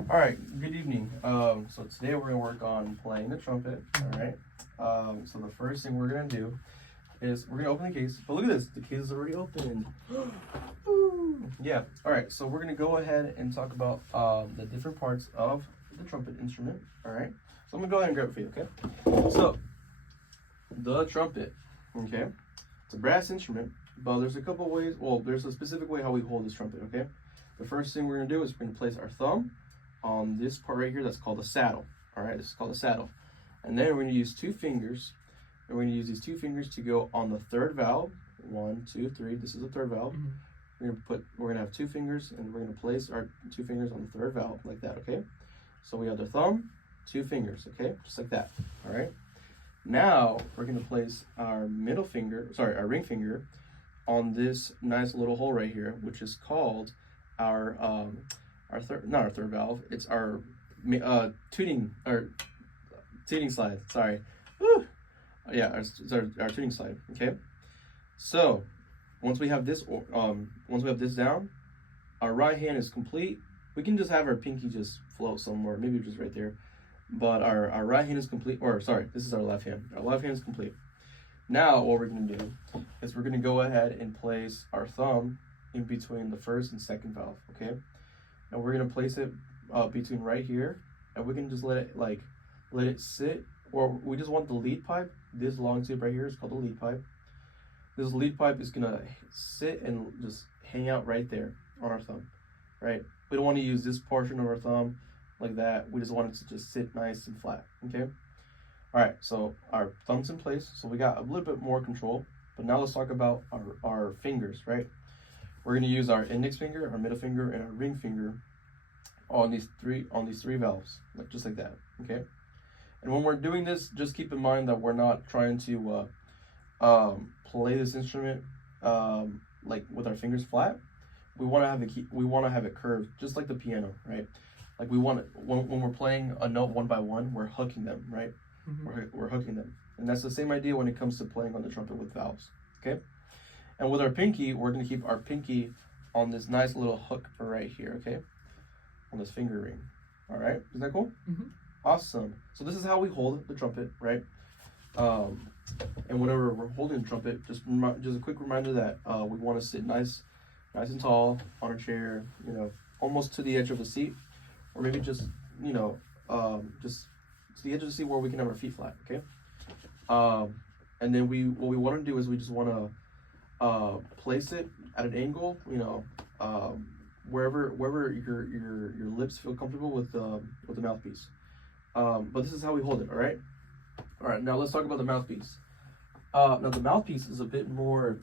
All right, good evening. So today we're gonna work on playing the trumpet. All right. So the first thing we're gonna do is we're gonna open the case. But look at this, the case is already open. Woo! Yeah. All right. So we're gonna go ahead and talk about the different parts of the trumpet instrument. All right. So I'm gonna go ahead and grab it for you. Okay. So the trumpet. Okay. It's a brass instrument, but there's a couple ways. Well, there's a specific way how we hold this trumpet. Okay. The first thing we're gonna do is we're gonna place our thumb on this part right here that's called the saddle. All right, this is called the saddle. And then we're going to use two fingers, and we're going to use these two fingers to go on the third valve. 1, 2, 3. This is the third valve. We're going to have two fingers, and we're going to place our two fingers on the third valve like that. Okay. So we have the thumb, two fingers. Okay, just like that. All right. Now we're going to place our our ring finger, on this nice little hole right here, which is called our not our third valve. It's our tuning slide. Sorry. Woo! Yeah, it's our tuning slide. Okay. So once we have this down, our right hand is complete. We can just have our pinky just float somewhere, maybe just right there. But our right hand is complete. Or sorry, this is our left hand. Our left hand is complete. Now what we're gonna do is we're gonna go ahead and place our thumb in between the first and second valve. Okay. And we're gonna place it between right here, and we can just let it sit, or we just want the lead pipe. This long tube right here is called the lead pipe. This lead pipe is gonna sit and just hang out right there on our thumb, right? We don't want to use this portion of our thumb like that. We just want it to just sit nice and flat. Okay. All right. So our thumb's in place, so we got a little bit more control. But now let's talk about our fingers, right? We're going to use our index finger, our middle finger, and our ring finger on these three valves, just like that. Okay. And when we're doing this, just keep in mind that we're not trying to play this instrument like with our fingers flat. We want to have it curved, just like the piano, right? Like we want it, when we're playing a note one by one, we're hooking them, right? We're hooking them, and that's the same idea when it comes to playing on the trumpet with valves. Okay. And with our pinky, we're going to keep our pinky on this nice little hook right here, okay? On this finger ring. All right, is that cool? Awesome. So this is how we hold the trumpet, right? And whenever we're holding the trumpet, just a quick reminder that we want to sit nice and tall on a chair, almost to the edge of the seat, or maybe just just to the edge of the seat where we can have our feet flat, okay? And then what we want to do is we just want to place it at an angle, wherever your lips feel comfortable with the mouthpiece. But this is how we hold it. All right. Now let's talk about the mouthpiece. Now the mouthpiece is a bit more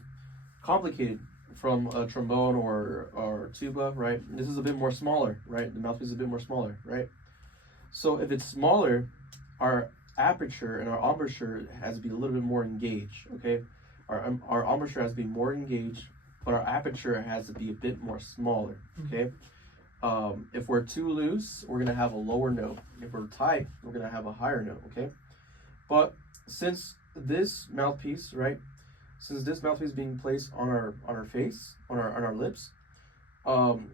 complicated from a trombone or tuba, right? This is a bit more smaller, right? The mouthpiece is a bit more smaller, right? So if it's smaller, our aperture and our embouchure has to be a little bit more engaged, okay? Our embouchure has to be more engaged, but our aperture has to be a bit more smaller, okay? If we're too loose, we're gonna have a lower note. If we're tight, we're gonna have a higher note, okay? But since this mouthpiece, is being placed on our face, on our lips,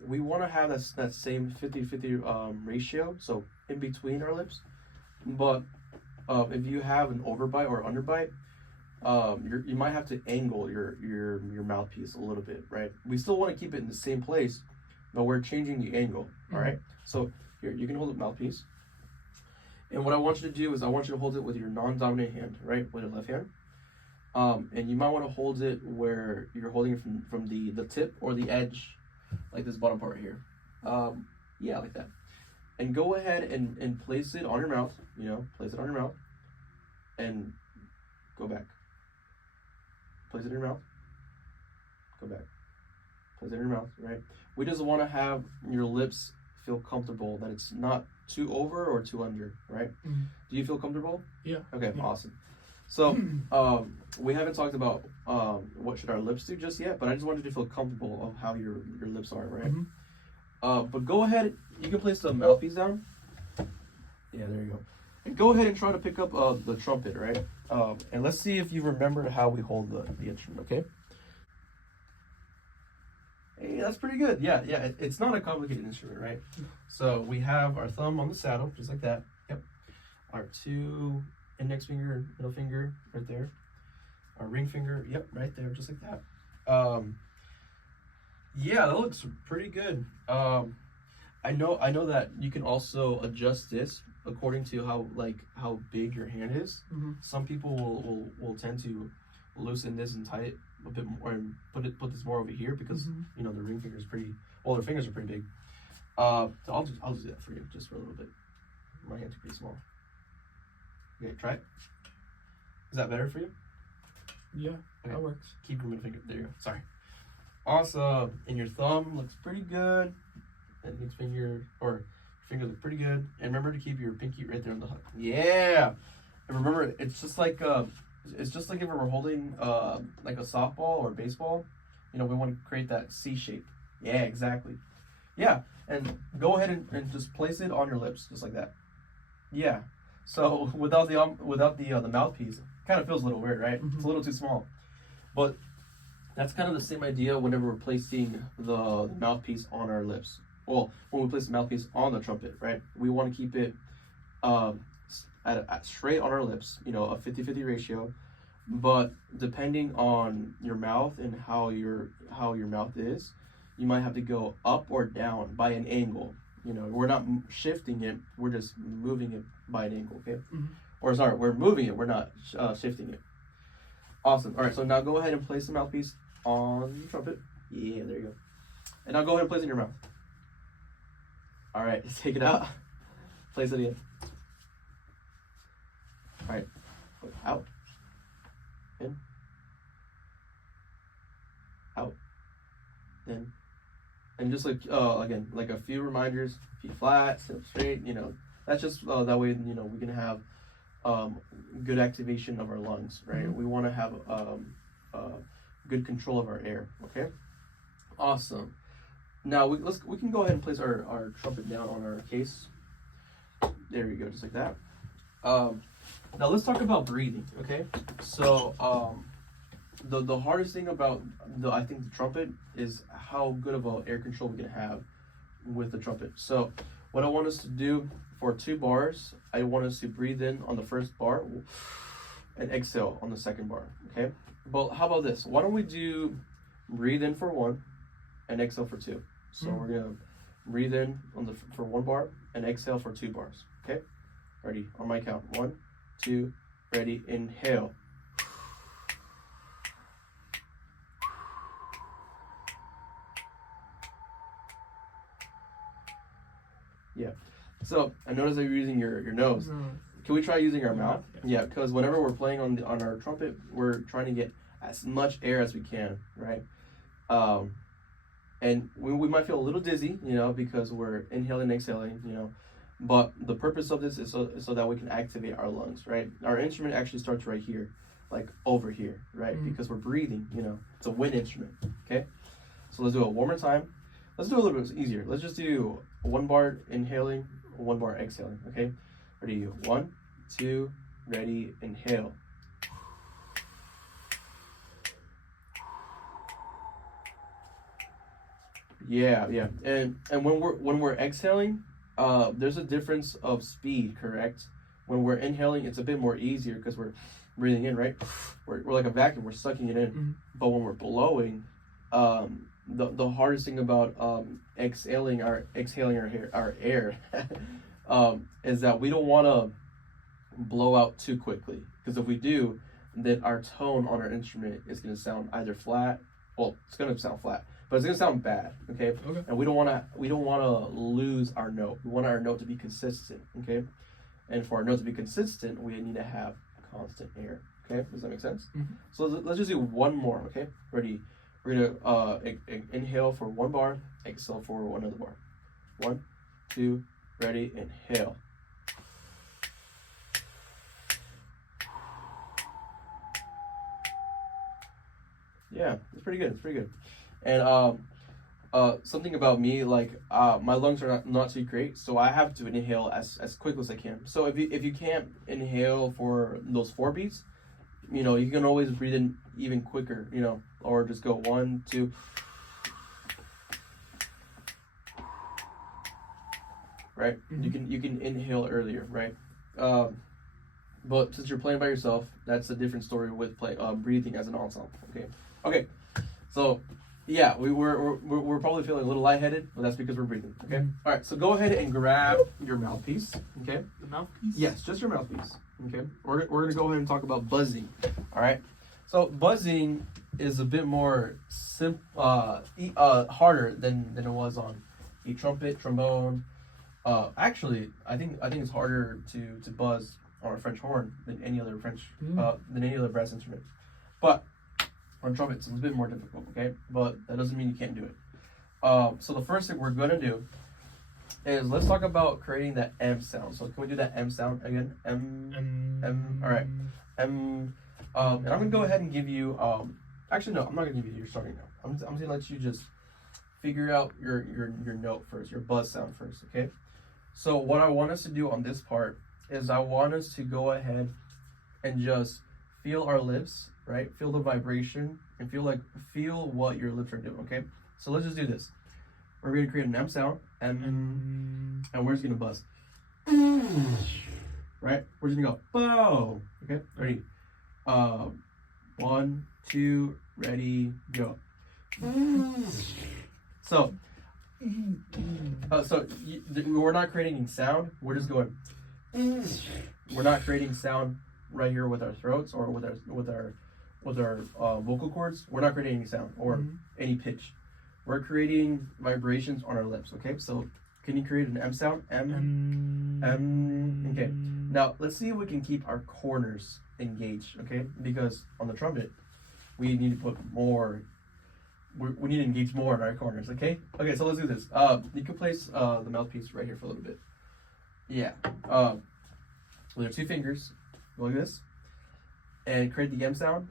we want to have that same 50-50 ratio, so in between our lips. But if you have an overbite or underbite, you might have to angle your mouthpiece a little bit, right? We still want to keep it in the same place, but we're changing the angle. All right. So here, you can hold the mouthpiece, and what I want you to do is I want you to hold it with your non-dominant hand, right, with your left hand. And you might want to hold it where you're holding it from the tip or the edge, like this bottom part right here. Yeah, like that. And go ahead and place it on your mouth. Place it on your mouth, and go back. Place it in your mouth. Go back. Place it in your mouth, right? We just want to have your lips feel comfortable, that it's not too over or too under, right? Do you feel comfortable? Yeah. Okay, yeah. Awesome. So we haven't talked about what should our lips do just yet, but I just wanted you to feel comfortable of how your lips are, right? But go ahead, you can place the mouthpiece down. Yeah, there you go. And go ahead and try to pick up the trumpet, right? And let's see if you remember how we hold the instrument, okay? Hey, that's pretty good. Yeah, yeah. It's not a complicated instrument, right? So we have our thumb on the saddle, just like that. Yep. Our 2 index finger, middle finger, right there. Our ring finger, yep, right there, just like that. Yeah, that looks pretty good. I know that you can also adjust this according to how big your hand is. Mm-hmm. Some people will tend to loosen this and tie it a bit more and put this more over here because you know the ring finger is pretty. Well, their fingers are pretty big. So I'll just do that for you just for a little bit. My hands are pretty small. Okay, try it. Is that better for you? Yeah, okay. That works. Keep your middle finger. There you go. Sorry. Awesome. And your thumb looks pretty good. And index finger or your fingers look pretty good. And remember to keep your pinky right there on the hook. Yeah. And remember, it's just like if we were holding like a softball or baseball. You know, we want to create that C shape. Yeah, exactly. Yeah. And go ahead and just place it on your lips, just like that. Yeah. So without the mouthpiece, it kind of feels a little weird, right? It's a little too small. But that's kind of the same idea whenever we're placing the mouthpiece on our lips. Well, when we place the mouthpiece on the trumpet, right? We want to keep it at straight on our lips, you know, a 50-50 ratio. But depending on your mouth and how your mouth is, you might have to go up or down by an angle. You know, we're not shifting it, we're just moving it by an angle, okay? Or sorry, we're moving it, we're not shifting it. Awesome. All right, so now go ahead and place the mouthpiece on the trumpet. Yeah, there you go. And now go ahead and place it in your mouth. All right, take it out. Place it in. All right, out. In. Out. In. And just like, again, like a few reminders, feet flat, sit up straight, you know, that's just that way, you know, we can have good activation of our lungs, right? We want to have good control of our air, okay? Awesome. Now, we can go ahead and place our trumpet down on our case. There you go, just like that. Now, let's talk about breathing, okay? So, the hardest thing about I think the trumpet is how good of an air control we can have with the trumpet. So what I want us to do for 2 bars, I want us to breathe in on the first bar and exhale on the second bar, okay? But how about this? Why don't we do breathe in for 1 and exhale for 2? So we're gonna breathe in for 1 bar and exhale for 2 bars, okay? Ready? On my count. 1, 2, ready, inhale. Yeah. So I notice that you're using your nose. Can we try using our mouth? Yeah, because whenever we're playing on our trumpet, we're trying to get as much air as we can, right? And we might feel a little dizzy, you know, because we're inhaling and exhaling, you know. But the purpose of this is so that we can activate our lungs, right? Our instrument actually starts right here, like over here, right? Because we're breathing, you know. It's a wind instrument, okay? So let's do it one more time. Let's do it a little bit easier. Let's just do 1 bar inhaling, 1 bar exhaling, okay? Ready? 1, 2, ready, inhale. Yeah. And when we're exhaling, there's a difference of speed, correct? When we're inhaling, it's a bit more easier because we're breathing in, right? We're like a vacuum, we're sucking it in. But when we're blowing, the hardest thing about exhaling our air is that we don't want to blow out too quickly, because if we do, then our tone on our instrument is going to sound either flat. Well, it's going to sound flat, but it's going to sound bad. Okay. And we don't want to lose our note. We want our note to be consistent. Okay. And for our note to be consistent, we need to have constant air. Okay. Does that make sense? So let's just do 1 more. Okay. Ready? We're gonna inhale for 1 bar, exhale for another bar. 1, 2, ready, inhale. Yeah, it's pretty good. And something about me, like my lungs are not too great, so I have to inhale as quick as I can. So if you can't inhale for those 4 beats, you know, you can always breathe in even quicker, you know, or just go 1, 2. right? You can inhale earlier, right? But since you're playing by yourself, that's a different story with breathing as an ensemble. Okay. So yeah, we're probably feeling a little lightheaded, but that's because we're breathing. Okay. All right. So go ahead and grab your mouthpiece. Okay. The mouthpiece? Yes, just your mouthpiece. Okay. We're gonna go ahead and talk about buzzing. All right. So buzzing is a bit more harder than it was on a trumpet, trombone. Actually, I think it's harder to buzz on a French horn than any other brass instrument. But on trumpet, it's a bit more difficult. Okay, but that doesn't mean you can't do it. So the first thing we're gonna do is let's talk about creating that M sound. So can we do that M sound again? M. All right. M. And I'm gonna go ahead and give you. Actually, no, I'm not gonna give you your starting note. I'm gonna let you just figure out your note first, your buzz sound first. Okay. So what I want us to do on this part is I want us to go ahead and just feel our lips, right? Feel the vibration and feel what your lips are doing. Okay. So let's just do this. We're gonna create an M sound, M, and we're just gonna buzz. Right? We're just gonna go bow. Okay. Ready? 1, 2, ready, go. So we're not creating sound. We're just going. We're not creating sound right here with our throats or with our vocal cords. We're not creating any sound or any pitch. We're creating vibrations on our lips. Okay. So can you create an M sound? M. Okay. Now let's see if we can keep our corners engaged. Okay. Because on the trumpet, we need to put more. We need to engage more in our corners. Okay. Okay. So let's do this. You can place the mouthpiece right here for a little bit. Yeah. With your 2 fingers, go like this, and create the M sound,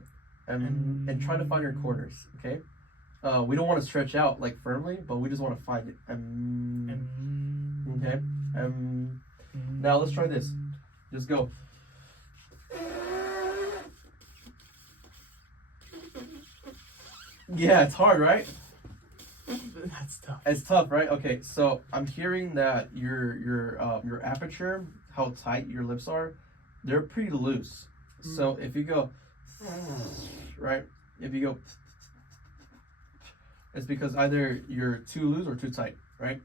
and try to find your corners. Okay. We don't want to stretch out like firmly, but we just want to find it. Okay. Now let's try this. Just go. Yeah, it's hard, right? That's tough. It's tough, right? Okay, so I'm hearing that your aperture, how tight your lips are, they're pretty loose. So if you go, right? If you go, it's because either you're too loose or too tight, right?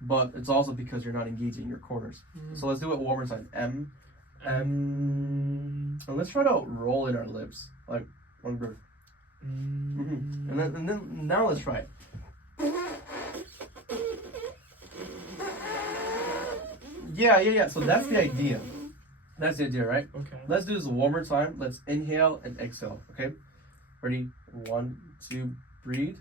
But it's also because you're not engaging your corners. So let's do it one more time. M. And let's try to roll in our lips like one breath. And then now let's try it. Yeah. So that's the idea. That's the idea, right? Okay. Let's do this one more time. Let's inhale and exhale. Okay. Ready? 1, 2, breathe.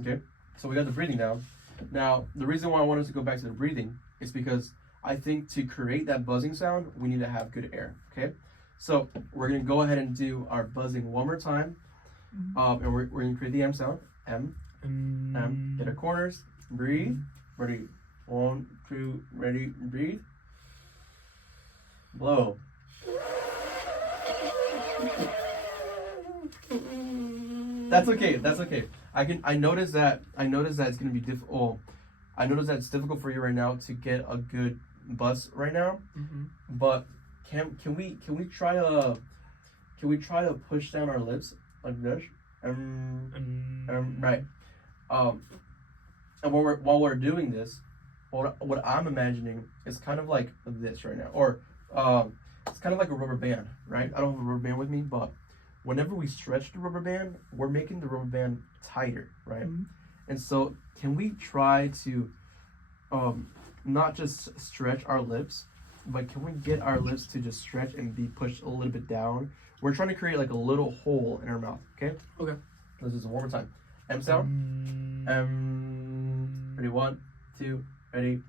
Okay. So we got the breathing down. Now, the reason why I want us to go back to the breathing is because I think to create that buzzing sound, we need to have good air. Okay. So we're gonna go ahead and do our buzzing one more time, and we're gonna create the M sound. M. Get our corners. Breathe. Ready? 1, 2, ready? Breathe. Blow. That's okay. That's okay. I notice that it's gonna be difficult. I notice that it's difficult for you right now to get a good buzz right now. But can we try to push down our lips like this? Right. And while we're doing this, what I'm imagining is kind of like this right now, or it's kind of like a rubber band, right? I don't have a rubber band with me, but whenever we stretch the rubber band, we're making the rubber band tighter, right? And so can we try to not just stretch our lips, but can we get our lips to just stretch and be pushed a little bit down? We're trying to create like a little hole in our mouth, okay? Okay. Let's do this one more time. M sound. Ready? 1, 2, ready.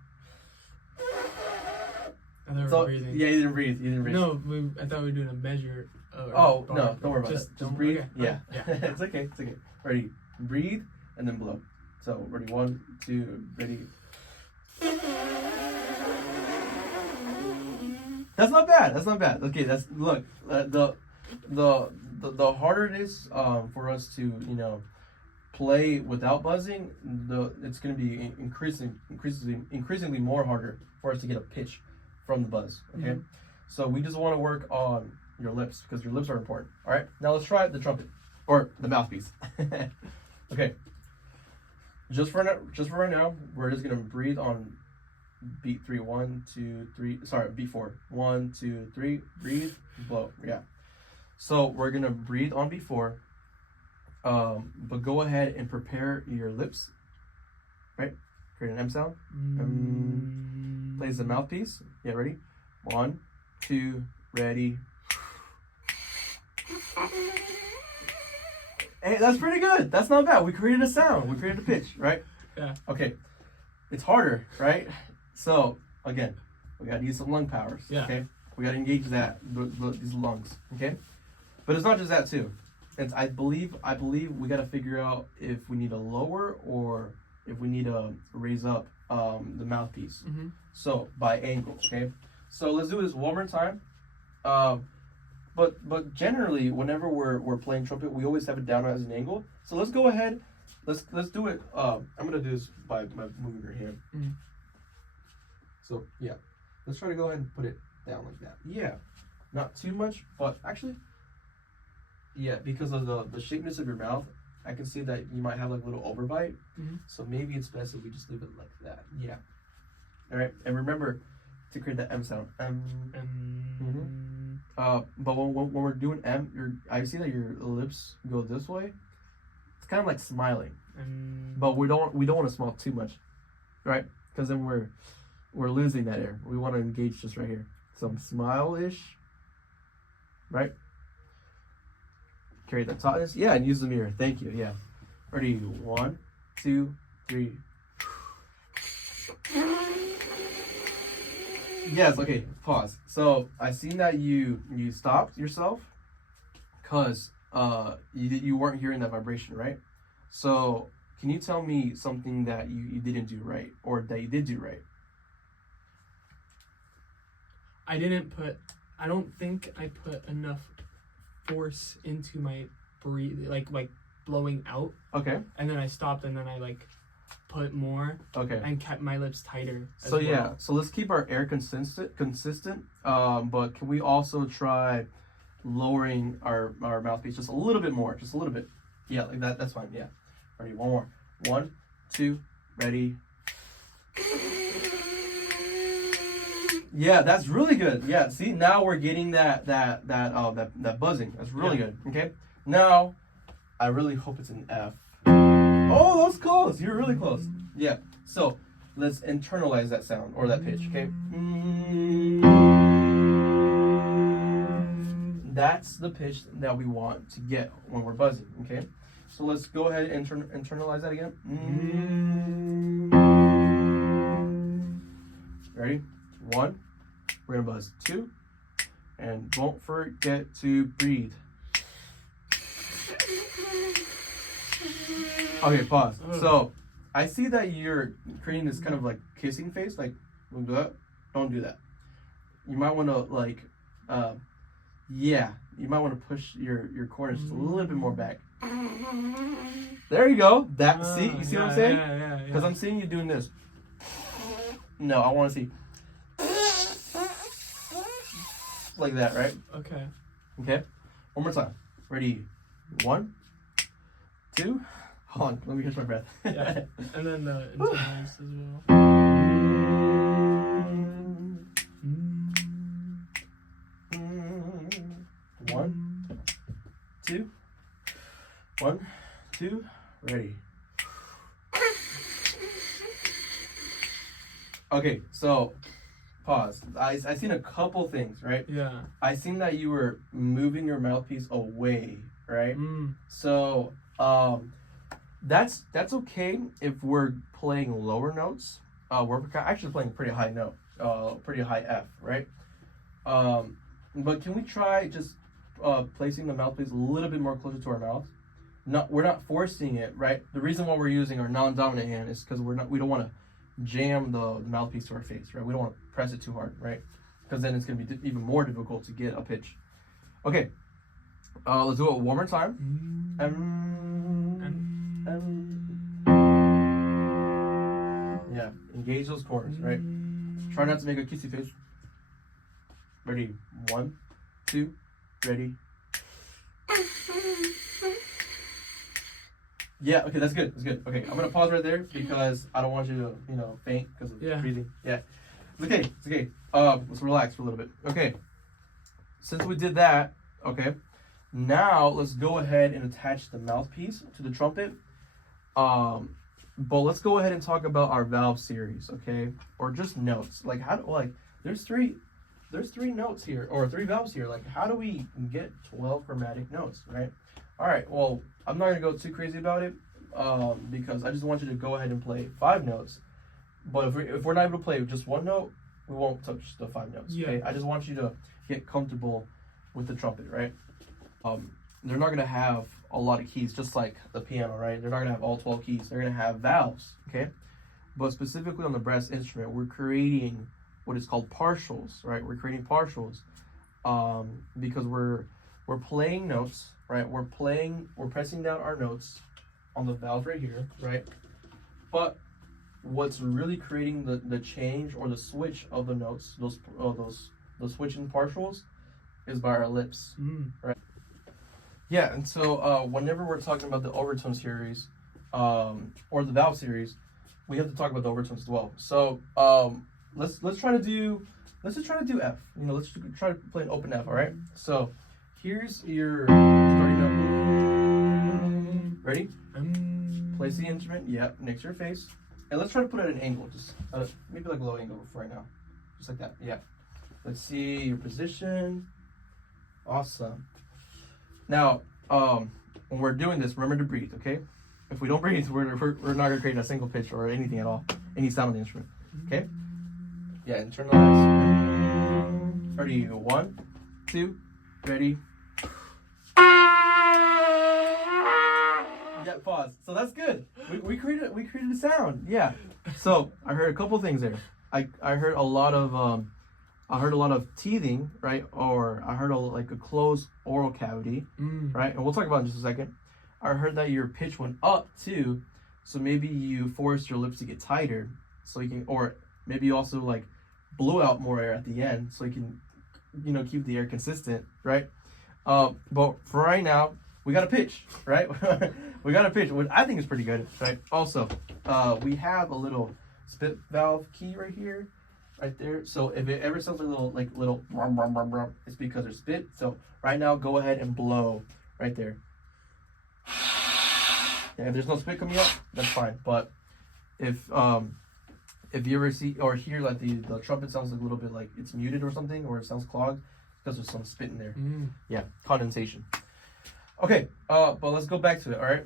So, breathing. yeah, you didn't breathe. No, I thought we were doing a measure. No, don't worry about it. Just breathe. Okay. Yeah. Yeah. It's okay. Ready? Breathe and then blow. So ready? 1, 2, ready. That's not bad. Okay, look. The harder it is for us to play without buzzing, it's going to be increasingly more harder for us to get a pitch from the buzz. Okay, so we just want to work on your lips because your lips are important. All right, now let's try the trumpet or the mouthpiece. Okay, just for right now, we're just going to breathe on beat 3. 1, 2, 3. Sorry, beat 4. 1, 2, 3. Breathe, blow. Yeah. So we're gonna breathe on beat 4. But go ahead and prepare your lips. Right. Create an M sound. Plays the mouthpiece. Yeah. Ready. 1, 2. Ready. Hey, that's pretty good. That's not bad. We created a sound. We created a pitch. Right. Yeah. Okay. It's harder, right? So again, we gotta use some lung powers. Yeah. Okay, we gotta engage these lungs. Okay, but it's not just that too. It's I believe we gotta figure out if we need to lower or if we need to raise up the mouthpiece. So by angle. Okay, so let's do this one more time. But generally, whenever we're playing trumpet, we always have it down as an angle. So let's go ahead. Let's do it. I'm gonna do this by moving your hand. So yeah, let's try to go ahead and put it down like that. Yeah, not too much, but actually, yeah, because of the shapeness of your mouth, I can see that you might have like a little overbite. So maybe it's best if we just leave it like that. Yeah. All right, and remember to create that M sound. But when we're doing M, I see that your lips go this way. It's kind of like smiling, but we don't want to smile too much, right? Because then we're losing that air. We want to engage just right here. Some smile-ish, right? Carry that tautness. Yeah, and use the mirror. Thank you. Yeah. Ready? 1, 2, 3. Yes. Okay. Pause. So I seen that you stopped yourself, cause you weren't hearing that vibration, right? So can you tell me something that you didn't do right or that you did do right? I don't think I put enough force into my breathe, like blowing out. Okay. And then I stopped and then I put more. Okay. And kept my lips tighter. So yeah, so let's keep our air consistent. But can we also try lowering our mouthpiece just a little bit more, just a little bit? Yeah, like that. That's fine. Yeah. Ready? One more. 1, 2. Ready. Yeah, that's really good. Yeah, see, now we're getting that buzzing. That's really good. Okay. Now, I really hope it's an F. Oh, that was close. You're really close. Yeah. So let's internalize that sound or that pitch. Okay. That's the pitch that we want to get when we're buzzing. Okay. So let's go ahead and internalize that again. Ready? 1. We're gonna buzz. 2. And don't forget to breathe. Okay, pause. So I see that you're creating this kind of like kissing face, like don't do that. You might want to you might want to push your corners just a little bit more back. There you go. You see what I'm saying? Yeah. Because I'm seeing you doing this. No, I want to see like that, right? Okay. Okay. One more time. Ready? 1, 2. Hold on. Let me catch my breath. Yeah. And then the internals as well. 1, 2. 1, 2. Ready. Okay, so pause. I seen a couple things, right? Yeah. I seen that you were moving your mouthpiece away, right? So that's okay if we're playing lower notes. We're actually playing pretty high note, pretty high F, right? But can we try just placing the mouthpiece a little bit more closer to our mouth? We're not forcing it, right? The reason why we're using our non-dominant hand is because we don't want to jam the mouthpiece to our face, right? We don't want to press it too hard, right? Because then it's going to be even more difficult to get a pitch. Okay, let's do it one more time. Yeah, engage those corners, right? Try not to make a kissy face. Ready? 1, 2, ready. Yeah, okay, that's good. That's good. Okay, I'm gonna pause right there because I don't want you to, faint because of breathing. Yeah, it's okay. It's okay. Let's relax for a little bit. Okay, since we did that, okay, now let's go ahead and attach the mouthpiece to the trumpet. But let's go ahead and talk about our valve series, okay, or just notes. Like there's three notes here or 3 valves here. Like, how do we get 12 chromatic notes, right? All right, well, I'm not gonna go too crazy about it because I just want you to go ahead and play 5 notes. But if we're not able to play just 1 note, we won't touch the 5 notes. Okay, I just want you to get comfortable with the trumpet, right? They're not gonna have a lot of keys, just like the piano, right? They're not gonna have all 12 keys. They're gonna have valves, okay? But specifically on the brass instrument, we're creating what is called partials, right? We're creating partials because we're playing notes, right? We're pressing down our notes on the valves right here, right? But what's really creating the change or the switch of the notes, those switching partials, is by our lips, right? Yeah, and so whenever we're talking about the overtone series or the valve series, we have to talk about the overtones as well. So let's just try to do F. Let's try to play an open F. All right. So here's your starting note. Ready? Place the instrument. Yep, next to your face, and let's try to put it at an angle. Just maybe like a low angle for right now, just like that. Yeah. Let's see your position. Awesome. Now, when we're doing this, remember to breathe, okay? If we don't breathe, we're not going to create a single pitch or anything at all, any sound on the instrument, okay? Yeah, internalize. Ready, 1, 2, ready. Yeah, pause. So that's good. We created a sound. Yeah. So I heard a couple things there. I heard a lot of teething, right? Or I heard a closed oral cavity, right? And we'll talk about it in just a second. I heard that your pitch went up too, so maybe you forced your lips to get tighter, so you can, or maybe you also blew out more air at the end, so you can, keep the air consistent, right? But for right now, we got a pitch, right? We got a pitch, which I think is pretty good, right? Also, we have a little spit valve key right here. Right there. So if it ever sounds like little brum, brum, brum, brum, it's because there's spit. So right now, go ahead and blow right there. Yeah, if there's no spit coming out, that's fine. But if you ever see or hear the trumpet sounds a little bit like it's muted or something, or it sounds clogged, because there's some spit in there. Yeah, condensation. Okay, but let's go back to it. All right.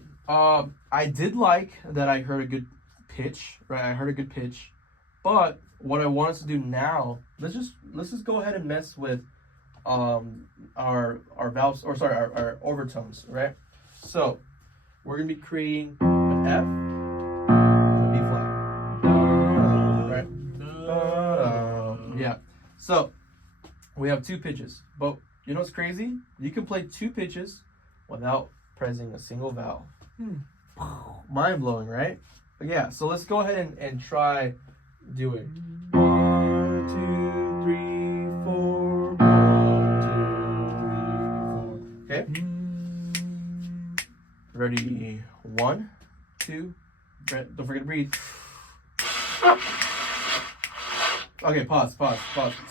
I did like that. I heard a good pitch. Right, I heard a good pitch, but what I want us to do now, let's just go ahead and mess with our valves, or sorry, our overtones, right? So we're gonna be creating an F and a B flat, right? Yeah. So we have 2 pitches, but you know what's crazy? You can play 2 pitches without pressing a single valve. Mind blowing, right? But yeah. So let's go ahead and try. Do it. 1, 2, 3, 4. 1, 2, 3, 4. Okay. Ready? 1, 2. Don't forget to breathe. Okay. Pause.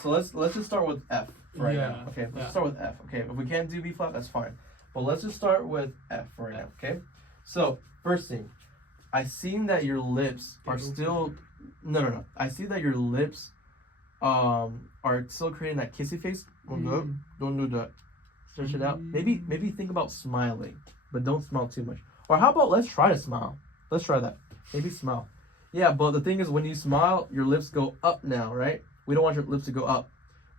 So let's just start with F right now. Okay. Let's start with F. Okay. If we can't do B flat, that's fine. But let's just start with F right now. Okay. So first thing, I seen that your lips are still. No. I see that your lips are still creating that kissy face. Don't do that. Stretch it out. Maybe think about smiling, but don't smile too much. Or how about let's try to smile. Let's try that. Maybe smile. Yeah, but the thing is, when you smile, your lips go up now, right? We don't want your lips to go up.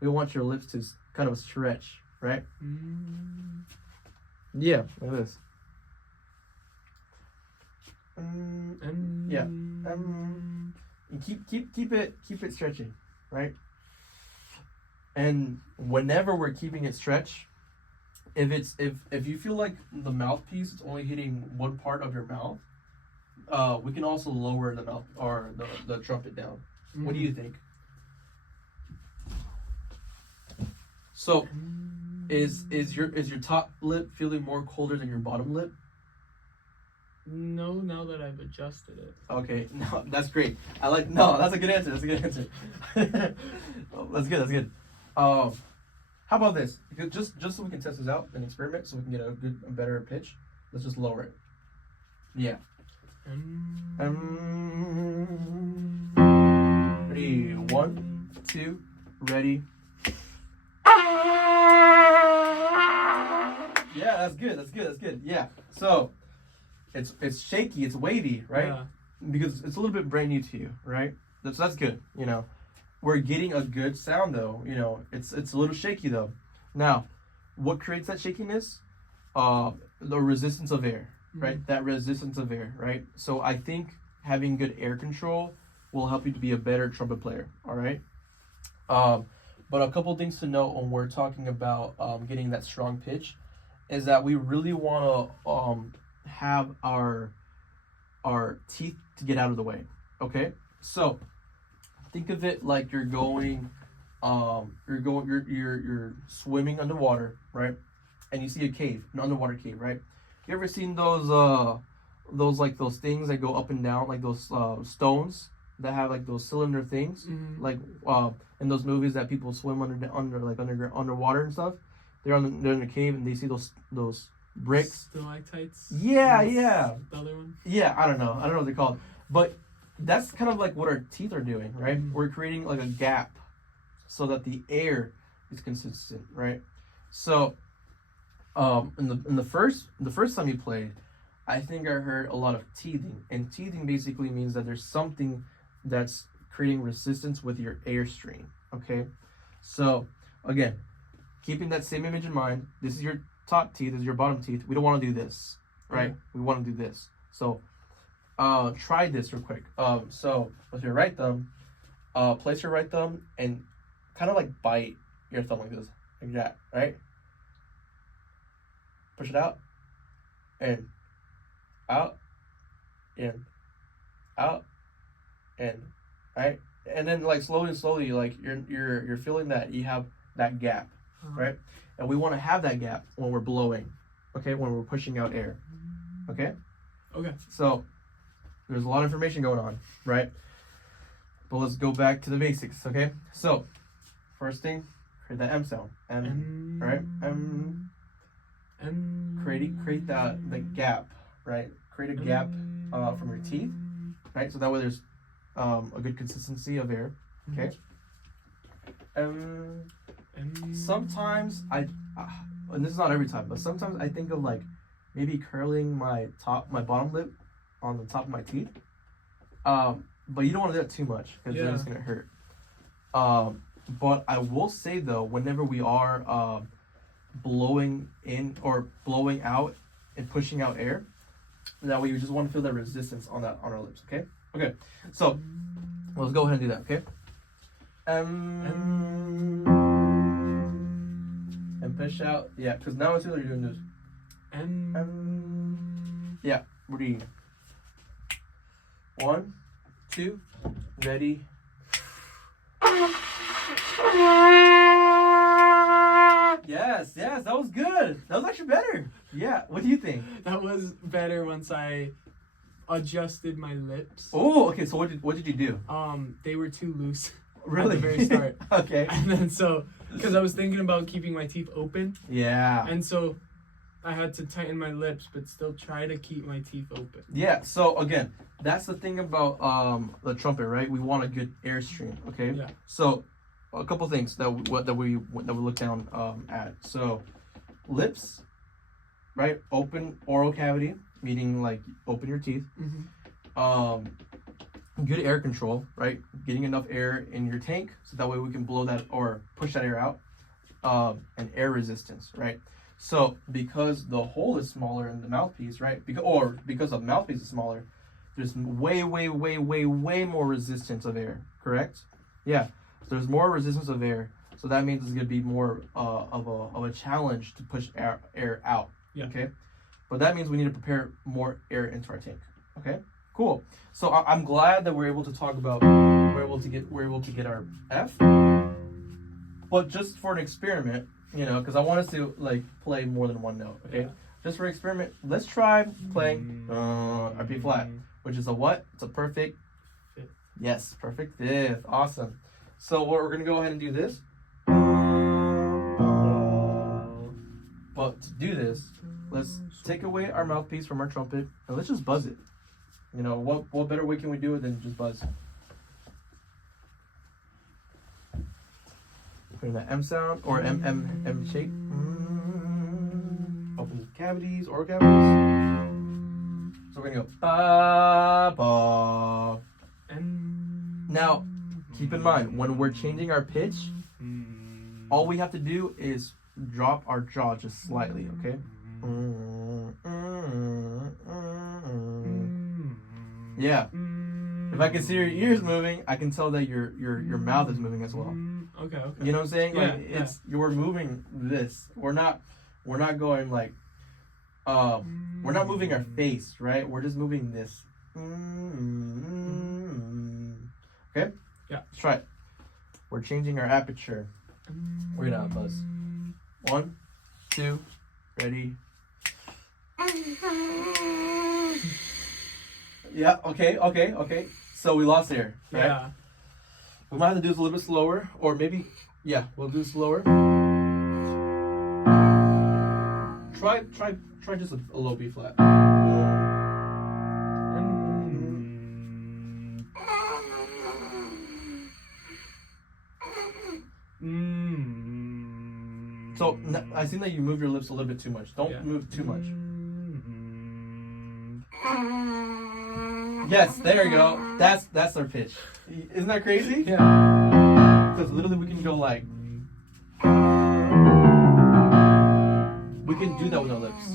We want your lips to kind of stretch, right? Yeah, like this. Yeah. Keep it stretching, right? And whenever we're keeping it stretched, if you feel like the mouthpiece is only hitting one part of your mouth, we can also lower the mouth or the trumpet down. What do you think? So, is your top lip feeling more colder than your bottom lip? No, now that I've adjusted it. Okay, no, that's great. No, that's a good answer. That's a good answer. That's good. That's good. How about this? Just so we can test this out and experiment, so we can get a better pitch. Let's just lower it. Yeah. Ready? 1, 2, ready. Yeah, that's good. That's good. That's good. Yeah. So, it's shaky. It's wavy, right? Yeah. Because it's a little bit brand new to you, right? That's good. You know, we're getting a good sound though. You know, it's a little shaky though. Now, what creates that shakiness? The resistance of air, right? That resistance of air, right? So I think having good air control will help you to be a better trumpet player. All right. But a couple things to note when we're talking about getting that strong pitch is that we really want to have our teeth to get out of the way. Okay, so think of it like you're swimming underwater, right? And you see a cave, an underwater cave, right? You ever seen those things that go up and down, like those stones that have like those cylinder things, like in those movies that people swim underwater and stuff? They're in the cave and they see those bricks. Stalactites. Yeah. The other one. Yeah, I don't know what they're called, but that's kind of like what our teeth are doing, right? We're creating like a gap so that the air is consistent, right? So, in the first time you played, I think I heard a lot of teething, and teething basically means that there's something that's creating resistance with your airstream. Okay, so again, keeping that same image in mind, this is your top teeth, this is your bottom teeth. We don't want to do this, right? We want to do this. So, try this real quick. So with your right thumb, place your right thumb and kind of like bite your thumb like this, like that, right? Push it out, and out, in, out, in, right? And then like slowly, like you're feeling that you have that gap, right? And we want to have that gap when we're blowing, okay? When we're pushing out air, okay? Okay. So there's a lot of information going on, right? But let's go back to the basics, okay? So first thing, create that M sound, M, right? M. Create the gap, right? Create a gap from your teeth, right? So that way there's a good consistency of air, okay? Sometimes and this is not every time, but sometimes I think of like maybe curling my bottom lip on the top of my teeth. But you don't want to do that too much because then it's gonna hurt. But I will say though, whenever we are blowing in or blowing out and pushing out air, that way you just want to feel that resistance on our lips. Okay, so let's go ahead and do that. Okay, and push out. Yeah, because now it's really doing this. Yeah, ready. 1, 2, ready. Yes, that was good. That was actually better. Yeah, what do you think? That was better once I adjusted my lips. Oh, okay. So what did you do? They were too loose. Really? At the very start. Okay. And then because I was thinking about keeping my teeth open. Yeah. And so I had to tighten my lips, but still try to keep my teeth open. Yeah. So again, that's the thing about the trumpet, right? We want a good airstream. Okay. Yeah. So a couple things that we look down at. So lips, right? Open oral cavity, meaning like open your teeth. Good air control, right? Getting enough air in your tank so that way we can blow that or push that air out. And air resistance, right? So because the hole is smaller in the mouthpiece, right? Because the mouthpiece is smaller, there's way more resistance of air, correct? Yeah. So there's more resistance of air. So that means it's gonna be more of a challenge to push air out. Yeah. Okay. But that means we need to prepare more air into our tank. Okay. Cool. So I'm glad that we're able to talk about we're able to get our F, but just for an experiment, you know, because I want us to like play more than one note. Okay, Yeah. just for experiment, let's try playing our B flat, which is a what? It's a perfect Fifth. Yes, perfect fifth. Awesome. So we're gonna go ahead and do this. But to do this, let's take away our mouthpiece from our trumpet and let's just buzz it. You know, what better way can we do it than just buzz? Put in that M sound or M shape. Open cavities or cavities. So we're gonna go ba ba. Now, keep in mind when we're changing our pitch, all we have to do is drop our jaw just slightly, okay? Yeah. If I can see your ears moving, I can tell that your mouth is moving as well. Okay. You know what I'm saying? Yeah, Like it's you're moving this. We're not going like we're not moving our face, right? We're just moving this. Okay? Yeah. Let's try it. We're changing our aperture. We're gonna buzz. 1, 2, ready. Yeah, okay. So we lost air, right? Yeah. We might have to do this a little bit slower, or maybe, yeah, we'll do it slower. Try just a low B flat. So I see that you move your lips a little bit too much. Don't move too much. Yes, there you go. That's our pitch. Isn't that crazy? Yeah. Because literally we can go like. We can do that with our lips.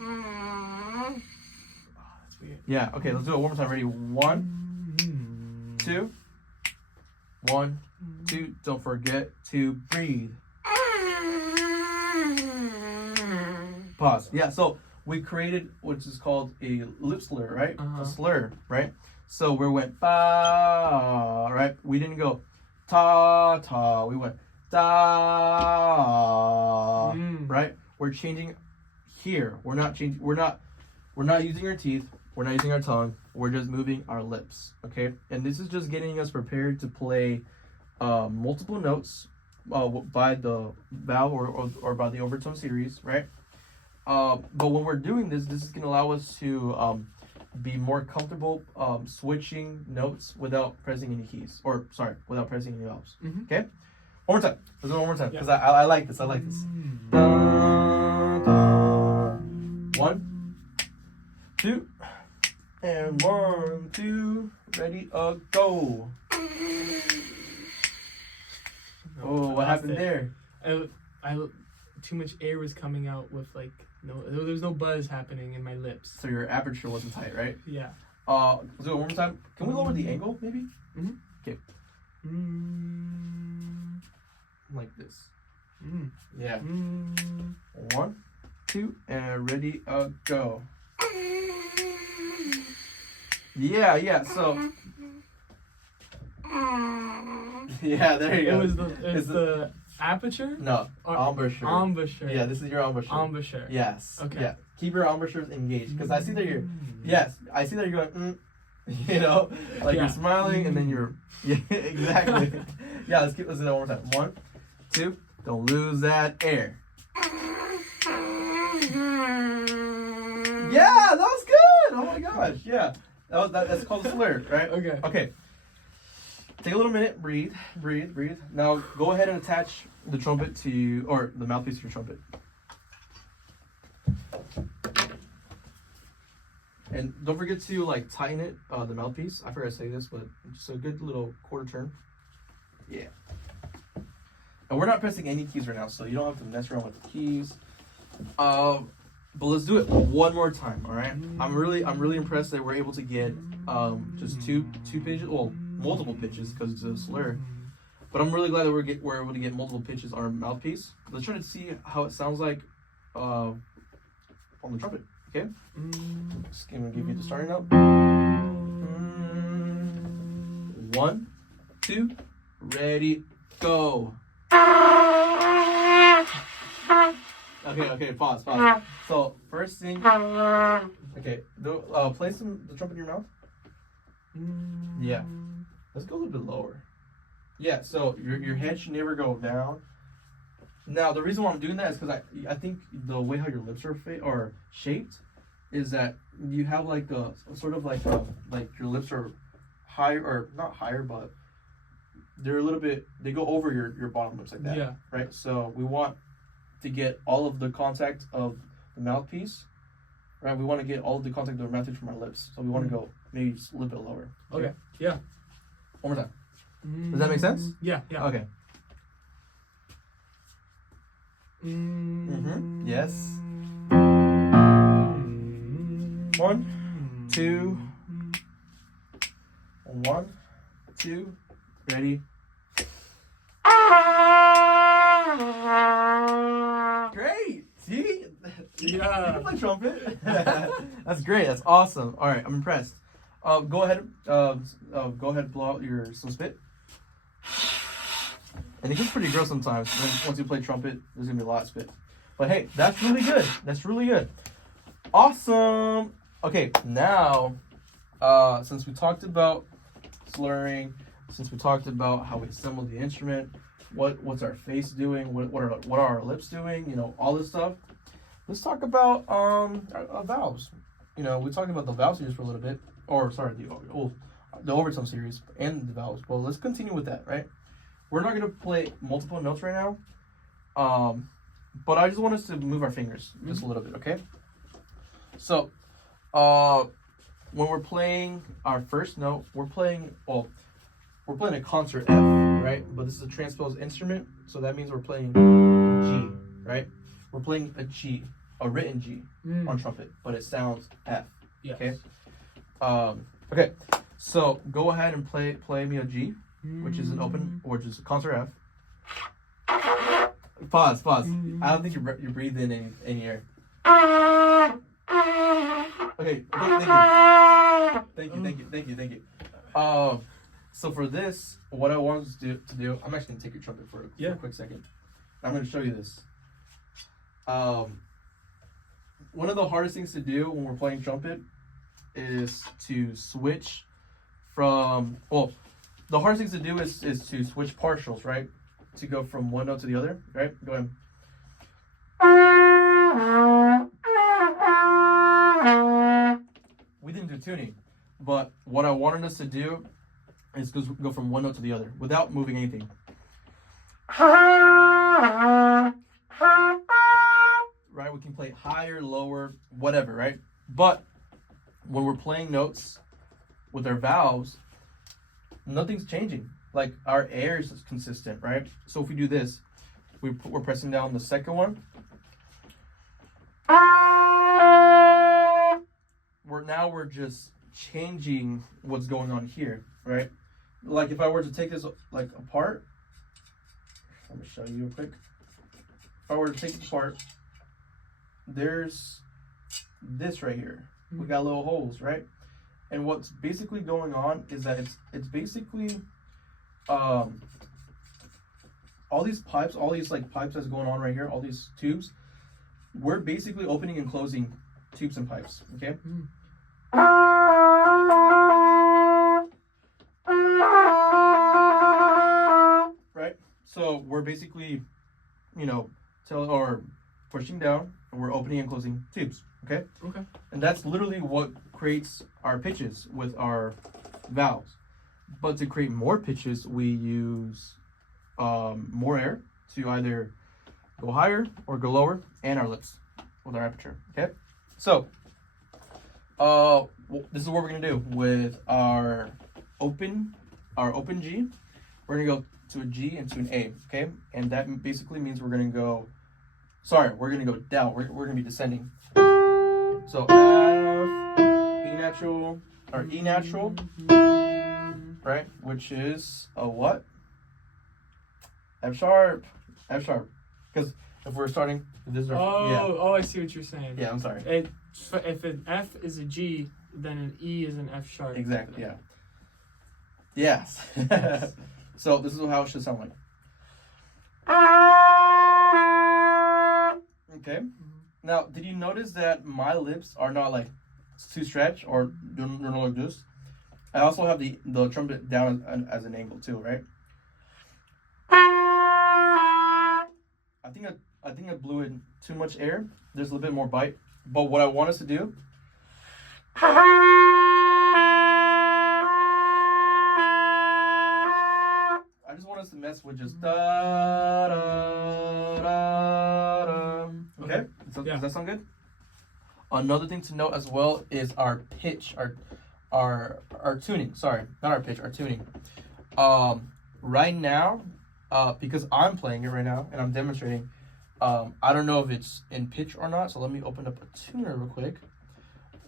Oh, that's weird. Yeah. Okay. Let's do it one more time. Ready? 1, 2. 1, 2. Don't forget to breathe. Pause. Yeah. So we created which is called a lip slur, right? A slur, right? So we went ba, right? We didn't go ta ta. We went da, right? We're changing here. We're not changing. We're not using our teeth. We're not using our tongue. We're just moving our lips. Okay. And this is just getting us prepared to play multiple notes by the valve or by the overtone series, right? But when we're doing this is going to allow us to be more comfortable switching notes without pressing any keys. Or, sorry, without pressing any valves. Okay? One more time. Let's do it one more time. Because I like this. I like this. 1, 2. And 1, 2. Ready, go. Oh, what happened there? I too much air was coming out with like there was no buzz happening in my lips. So your aperture wasn't tight, right? Yeah. Let's do it one more time. Can we lower the angle, maybe? Okay. Like this. Yeah. 1, 2, and ready, go. Yeah. So. Yeah, there you go. It's the aperture? No, embouchure. Embouchure. Yeah, this is your embouchure. Embouchure. Yes. Okay. Yeah. Keep your embouchures engaged because I see that you're. Yes, I see that you're going. You know, like you're smiling and then you're. Yeah, exactly. Yeah, let's do that one more time. 1, 2. Don't lose that air. Yeah, that was good. Oh my gosh. Yeah, that's called a slur, right? Okay. Okay. Take a little minute, breathe. Now go ahead and attach the trumpet or the mouthpiece to your trumpet. And don't forget to like tighten it, the mouthpiece. I forgot to say this, but just a good little quarter turn. Yeah. And we're not pressing any keys right now, so you don't have to mess around with the keys. But let's do it one more time, all right? I'm really impressed that we're able to get just two pitches, well, multiple pitches because it's a slur. But I'm really glad that we're able to get multiple pitches on our mouthpiece. Let's try to see how it sounds like on the trumpet. Okay? Just gonna give you the starting note. 1, 2, ready, go. Okay, pause. So, first thing, okay, place the trumpet in your mouth. Yeah. Let's go a little bit lower. Yeah, so your head should never go down. Now, the reason why I'm doing that is because I think the way how your lips are shaped is that you have like a sort of like your lips are higher, or not higher, but they're a little bit, they go over your bottom lips like that. Yeah. Right? So we want to get all of the contact of the mouthpiece, right? We want to get all of the contact of the mouthpiece from our lips. So we want to go maybe just a little bit lower. Okay. Yeah. One more time. Does that make sense? Yeah. Okay. Yes. 1, 2. 1, 2. Ready. Great. See? Yeah. You can play trumpet. That's great. That's awesome. All right, I'm impressed. Go ahead. Go ahead. Blow out some spit. And it gets pretty gross sometimes. Once you play trumpet, there's gonna be a lot of spit. But hey, that's really good. That's really good. Awesome. Okay, now, since we talked about slurring, since we talked about how we assemble the instrument, what's our face doing, what are our lips doing, you know, all this stuff. Let's talk about our valves. You know, we talked about the valve series for a little bit, or sorry, the overtone series and the valves. Well, let's continue with that, right? We're not gonna play multiple notes right now, but I just want us to move our fingers just a little bit, okay? So, when we're playing our first note, we're playing a concert F, right? But this is a transposed instrument, so that means we're playing G, right? We're playing a G, a written G on trumpet, but it sounds F. Yes. Okay. Okay. So go ahead and play me a G, which is an open, which is a concert F. Pause. I don't think you're breathing in here. Okay. Thank you. So for this, what I want us to do, I'm actually gonna take your trumpet for a quick second. I'm gonna show you this. One of the hardest things to do when we're playing trumpet is to switch from, the hardest things to do is to switch partials, right? To go from one note to the other, right? Go ahead. We didn't do tuning, but what I wanted us to do is go from one note to the other without moving anything. Right? We can play higher, lower, whatever, right? But when we're playing notes with our valves, nothing's changing. Like our air is consistent, right? So if we do this, we're pressing down the second one. We're just changing what's going on here, right? Like if I were to take this like apart, let me show you real quick. If I were to take it apart, there's this right here. We got little holes, right? And what's basically going on is that it's basically all these pipes, all these like pipes that's going on right here, all these tubes, we're basically opening and closing tubes and pipes, okay? Right? So we're basically, pushing down, and we're opening and closing tubes, okay? Okay. And that's literally what creates our pitches with our valves. But to create more pitches, we use more air to either go higher or go lower, and our lips with our aperture, okay? So, this is what we're gonna do with our open G. We're gonna go to a G and to an A, okay? And that basically means we're gonna go down. We're gonna be descending. So F, E natural, or E natural, right? Which is a what? F sharp. Because if we're starting, this is our, I see what you're saying. Yeah, I'm sorry. If an F is a G, then an E is an F sharp. Exactly, yeah. Yes. So this is how it should sound like. Okay. Now, did you notice that my lips are not like too stretched or do not like this? I also have the trumpet down as an angle too, right? I think I blew in too much air. There's a little bit more bite. But what I want us to do, I just want us to mess with just da da da da. Okay? So, Yeah. does that sound good? Another thing to note as well is our pitch, our tuning. Sorry, not our pitch, our tuning. Right now, because I'm playing it right now and I'm demonstrating, I don't know if it's in pitch or not. So let me open up a tuner real quick.